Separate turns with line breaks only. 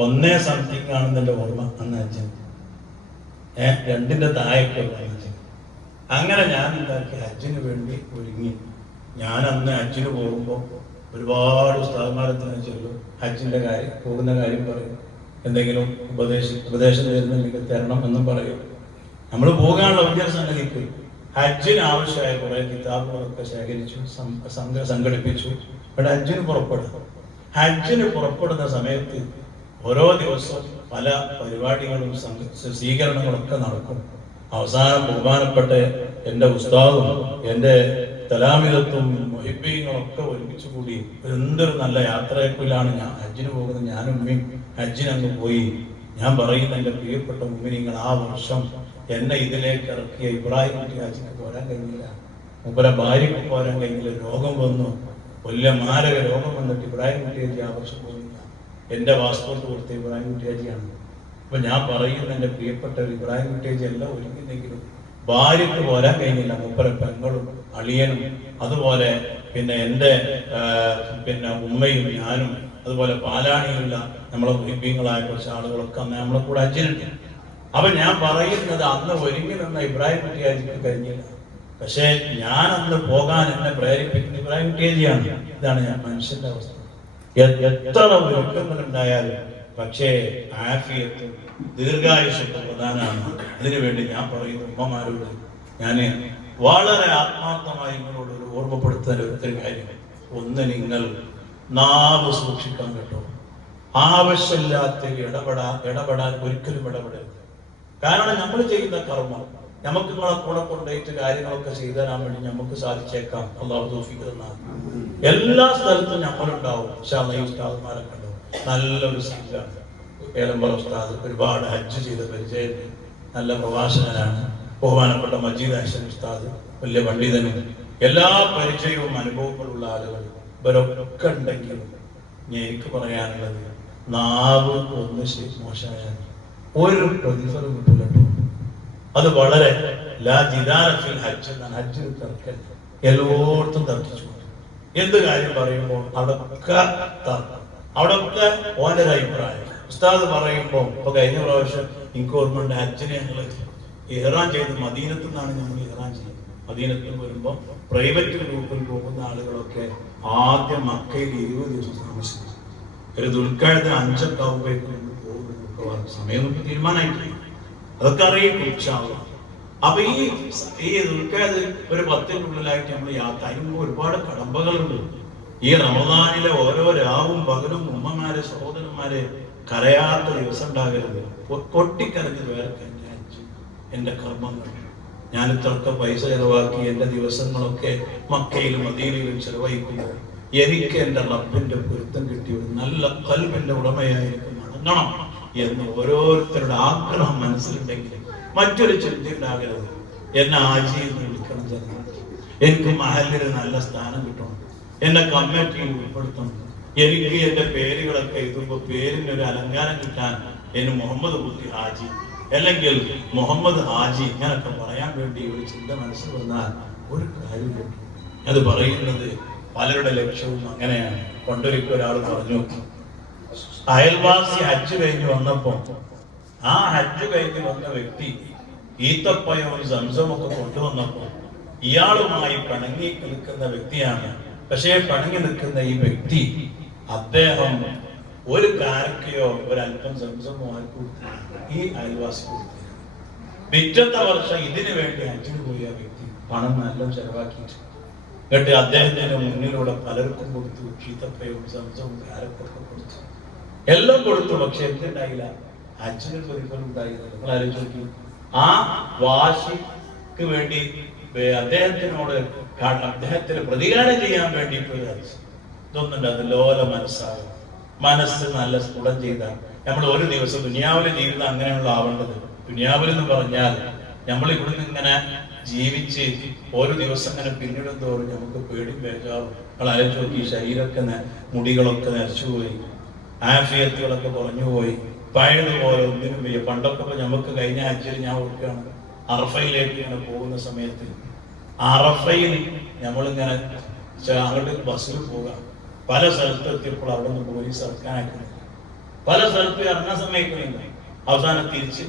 ഒന്നേ സംതിങ് ആണെന്ന് എന്റെ ഓർമ്മ അന്ന് അച്ഛൻ. ഏ രണ്ടിന്റെ താഴേക്ക് ഹജ്ജ് അങ്ങനെ ഞാൻ ഉണ്ടാക്കി അച്ഛന് വേണ്ടി ഒരുങ്ങി. ഞാൻ അന്ന് അച്ഛന് പോകുമ്പോൾ ഒരുപാട് ഉസ്താദ്മാരത്തിന് ചെല്ലും ഹജ്ജിന്റെ കാര്യം പോകുന്ന കാര്യം പറയും. എന്തെങ്കിലും ഉപദേശ ഉപദേശം തരുന്നുണ്ടെങ്കിൽ തരണം എന്നും പറയും. നമ്മൾ പോകാനുള്ള വലിയ സംഗതിക്ക് ഹജ്ജിന് ആവശ്യമായ കുറെ കിതാബുകളൊക്കെ ശേഖരിച്ചു സംഘ സംഘടിപ്പിച്ചു. ഇവിടെ ഹജ്ജിന് പുറപ്പെടും. ഹജ്ജിന് പുറപ്പെടുന്ന സമയത്ത് ഓരോ ദിവസവും പല പരിപാടികളും സ്വീകരണങ്ങളും ഒക്കെ നടക്കും. അവസാനം ബഹുമാനപ്പെട്ട എന്റെ ഉസ്താദും എന്റെ തലാമിതത്വം മൊഹിബീങ്ങളൊക്കെ ഒരുമിച്ച് കൂടി എന്തൊരു നല്ല യാത്രയെക്കുറിലാണ് ഞാൻ ഹജ്ജിന് പോകുന്നത് ഞാനും ഉമ്മയും ഹജ്ജിനങ്ങ് പോയി. ഞാൻ പറയുന്ന എന്റെ പ്രിയപ്പെട്ട ഉമ്മിനിങ്ങൾ ആ വർഷം എന്നെ ഇതിലേക്ക് ഇറക്കിയ ഇബ്രാഹിം ഹജ്ജിന് പോരാൻ കഴിഞ്ഞില്ല. മുപ്പര ഭാര്യക്ക് പോരാൻ കഴിഞ്ഞില്ല. രോഗം വന്നു. വലിയ മാരക രോഗം വന്നിട്ട് ഇബ്രാഹിം ഹജ്ജി ആ വർഷം പോയില്ല. എന്റെ പാസ്പോർട്ട് കൊടുത്ത ഇബ്രാഹിം കുട്ടിയാജിയാണ്. അപ്പൊ ഞാൻ പറയുന്ന എന്റെ പ്രിയപ്പെട്ട ഒരു ഇബ്രാഹിം കുട്ടിയാജി അല്ല ഒരുങ്ങുന്നെങ്കിലും ഭാര്യക്ക് പോരാൻ കഴിഞ്ഞില്ല. മുപ്പര പെങ്ങളും അളിയനും അതുപോലെ പിന്നെ എന്റെ പിന്നെ ഉമ്മയും ഞാനും അതുപോലെ പാലാണിയുള്ള നമ്മളെ മുഹിബീങ്ങളായ കുറച്ച് ആളുകളൊക്കെ അന്ന് നമ്മളെ കൂടെ അച്ഛനുണ്ട് അപ്പൊ ഞാൻ പറയുന്നത് അന്ന് ഒരുങ്ങി നിന്ന ഇബ്രാഹിം കുട്ടിയാജിക്ക് കഴിഞ്ഞില്ല. പക്ഷേ ഞാൻ അന്ന് പോകാൻ എന്നെ പ്രേരിപ്പിക്കുന്ന ഇബ്രാഹിം കുട്ടിയാജിയാണ്. ഇതാണ് ഞാൻ മനുഷ്യന്റെ അവസ്ഥ. എത്ര ഒരുക്കങ്ങളുണ്ടായാലും പക്ഷേ ആഫിയത്തും ദീർഘായുഷത്തും പ്രധാനമാണ്. അതിനുവേണ്ടി ഞാൻ പറയുന്ന ഉമ്മമാരോട് ഞാൻ വളരെ ആത്മാർത്ഥമായി നിങ്ങളോട് ഒരു ഓർമ്മപ്പെടുത്താൻ ഒരു കാര്യം. ഒന്ന് നിങ്ങൾ നാവ് സൂക്ഷിക്കാൻ കേട്ടോ. ആവശ്യമില്ലാത്ത ഇടപെടാ ഇടപെടാൻ ഒരിക്കലും ഇടപെടരുത്. കാരണം നമ്മൾ ചെയ്യുന്ന കർമ്മം നമുക്ക് നിങ്ങളെ കൂടെ കൊണ്ടുപോയിട്ട് കാര്യങ്ങളൊക്കെ ചെയ്തു തരാൻ വേണ്ടി നമുക്ക് സാധിച്ചേക്കാം. അള്ളാഹു തോഫിക്കുന്ന എല്ലാ സ്ഥലത്തും നമ്മളുണ്ടാവും പക്ഷെ ഉസ്താദ്മാരെ ഉണ്ടാവും. നല്ലൊരു സംഘമാണ് ഏലമ്പറ ഉസ്താദ് ഒരുപാട് ഹജ്ജ് ചെയ്ത പരിചയം നല്ല പ്രഭാഷകനാണ്. ബഹുമാനപ്പെട്ട മജീദ് ഹസൻ ഉസ്താദ് വലിയ പണ്ഡിതനും. എല്ലാ പരിചയവും അനുഭവങ്ങളുള്ള ആളുകൾ ഇവരൊക്കെ ഉണ്ടെങ്കിലും ഞാൻ എനിക്ക് പറയാനുള്ളത് നാവ് ഒന്ന് മോശമായാൽ ഒരു പ്രതിഫലം കിട്ടില്ല കേട്ടോ. അത് വളരെ ഹജ്ജ് ഹജ്ജിൽ തർക്കിച്ചു. എന്ത് കാര്യം പറയുമ്പോൾ അവിടൊക്കെ അവിടൊക്കെ ഓന്റെ ഒരു അഭിപ്രായം. ഉസ്താദ് പറയുമ്പോൾ ഇപ്പൊ കഴിഞ്ഞ പ്രാവശ്യം എനിക്ക് ഓർമ്മയുണ്ട് ഹജ്ജിനെ ഞങ്ങൾ ഇഹ്റാൻ ചെയ്ത് മദീനത്തു നിന്നാണ് ഞങ്ങൾ ഇഹ്റാൻ ചെയ്യുന്നത്. മദീനത്തിൽ വരുമ്പോൾ പ്രൈവറ്റ് ഗ്രൂപ്പിൽ പോകുന്ന ആളുകളൊക്കെ ആദ്യം മക്കയിൽ ഇരുപത് ദിവസം താമസിക്കും. ഒരു ദുൽക്കാഴ്ച അഞ്ചൊക്കെ ആകുമ്പോഴേക്കും നമ്മൾ പോകും. എന്നൊക്കെ പറഞ്ഞു. സമയം നമുക്ക് തീരുമാനമായിട്ടില്ല. അതൊക്കെ അറിയും അപ്പൊ ഈ ഈ ദുൽഖാദ് ഒരു പത്തിനുള്ളിലായിട്ട് നമ്മൾ യാത്ര അതിന് ഒരുപാട് കടമ്പകളുണ്ട്. ഈ റമദാനിലെ ഓരോ രാവും പകലും ഉമ്മമാരെ സഹോദരന്മാരെ കരയാത്ത ദിവസം ഉണ്ടാകരുത് കൊട്ടിക്കരഞ്ഞ് വേർക്ക് എന്റെ കർമ്മങ്ങൾ. ഞാൻ ഇത്രയൊക്കെ പൈസ ചെലവാക്കി എന്റെ ദിവസങ്ങളൊക്കെ മക്കയിലും മദീനയിലും ചെലവഴിക്കുന്നു എനിക്ക് എന്റെ റബ്ബിന്റെ പൊരുത്തം കിട്ടിയ ഒരു നല്ല കൽവിന്റെ ഉടമയായിരിക്കും മടങ്ങണം എന്ന് ഓരോരുത്തരുടെ ആഗ്രഹം മനസ്സിലുണ്ടെങ്കിൽ മറ്റൊരു ചിന്ത ഉണ്ടാകരുത് എന്നെ ആജി എന്ന് വിളിക്കണം ജനങ്ങൾ. എനിക്ക് മഹലിൽ നല്ല സ്ഥാനം കിട്ടണം. എന്നെ കമ്മിറ്റിയിൽ ഉൾപ്പെടുത്തണം. എനിക്ക് എന്റെ പേരുകളൊക്കെ എഴുതുമ്പോൾ പേരിന് ഒരു അലങ്കാരം കിട്ടാൻ എന്നെ മുഹമ്മദ് കുട്ടി ഹാജി അല്ലെങ്കിൽ മുഹമ്മദ് ഹാജി ഇങ്ങനൊക്കെ പറയാൻ വേണ്ടി ഒരു ചിന്ത മനസ്സിൽ വന്നാൽ ഒരു കാര്യമില്ല. അത് പറയുന്നത് പലരുടെ ലക്ഷ്യവും അങ്ങനെയാണ്. പണ്ടൊരിക്കൽ ഒരാൾ പറഞ്ഞു അയൽവാസി ഹജ്ജ് കഴിഞ്ഞ് വന്നപ്പോ ആ ഹജ്ജ് കഴിഞ്ഞ് വന്ന വ്യക്തി ഈത്തപ്പയവും സംസമൊക്കെ കൊണ്ടുവന്നപ്പോ ഇയാളുമായി പണങ്ങി നിൽക്കുന്ന വ്യക്തിയാണ്. പക്ഷേ പണങ്ങി നിൽക്കുന്ന ഈ വ്യക്തി അദ്ദേഹം ഒരു കാരക്കയോ ഒരല്പം സംസമോ. ഈ അയൽവാസി കൊടുത്തില്ല. പിറ്റത്തെ വർഷം ഇതിനു വേണ്ടി ഹജ്ജിന് പോയ വ്യക്തി പണം നല്ല ചെലവാക്കിയിട്ട് എന്നിട്ട് അദ്ദേഹത്തിന്റെ മുന്നിലൂടെ പലർക്കും കൊടുത്തു ചീത്തപ്പയും സംസവും കാരക്കൊക്കെ കൊടുത്തു. എല്ലാം കൊടുത്തു പക്ഷെ എന്തുണ്ടായില്ല? അച്ഛനും പ്രതിഫലം ഉണ്ടായില്ല നിങ്ങൾ ആലോചിച്ചു ആ വാശിക്ക് വേണ്ടി അദ്ദേഹത്തിനോട് അദ്ദേഹത്തിന് പ്രതികാരം ചെയ്യാൻ വേണ്ടി. ഇതൊന്നുണ്ട് ലോല മനസ്സാകും മനസ്സ് നല്ല സ്ഫുടം ചെയ്ത. നമ്മൾ ഒരു ദിവസം ദുനിയാവിലെ ജീവിതം അങ്ങനെയുള്ള ആവേണ്ടത്. ദുനിയാവിൽ എന്ന് പറഞ്ഞാൽ നമ്മൾ ഇവിടുന്ന് ഇങ്ങനെ ജീവിച്ച് ഓരോ ദിവസം ഇങ്ങനെ പിന്നിടും തോറും നമുക്ക് പേടി ബേജാറും. നമ്മൾ അലച്ചു നോക്കി ശരീരമൊക്കെ മുടികളൊക്കെ നരച്ചുപോയി ആഫിയത്തുകളൊക്കെ കുറഞ്ഞുപോയി. പഴയതുപോലെ ഒന്നിനും വയ്യ. പണ്ടൊക്കെ ഇപ്പൊ നമുക്ക് കഴിഞ്ഞ ആഴ്ചയിൽ ഞാൻ ഓർക്കുകയാണ് അറഫയിലേക്ക് ഇങ്ങനെ പോകുന്ന സമയത്ത് അറഫയിൽ നമ്മളിങ്ങനെ അങ്ങോട്ട് ബസ്സിൽ പോവുക. പല സ്ഥലത്ത് എത്തിയപ്പോൾ അവിടെ നിന്ന് പോലീസ് ഇറക്കാനായിട്ട് പല സ്ഥലത്ത് ഇറങ്ങാൻ സമയത്ത് അവസാനം തിരിച്ച്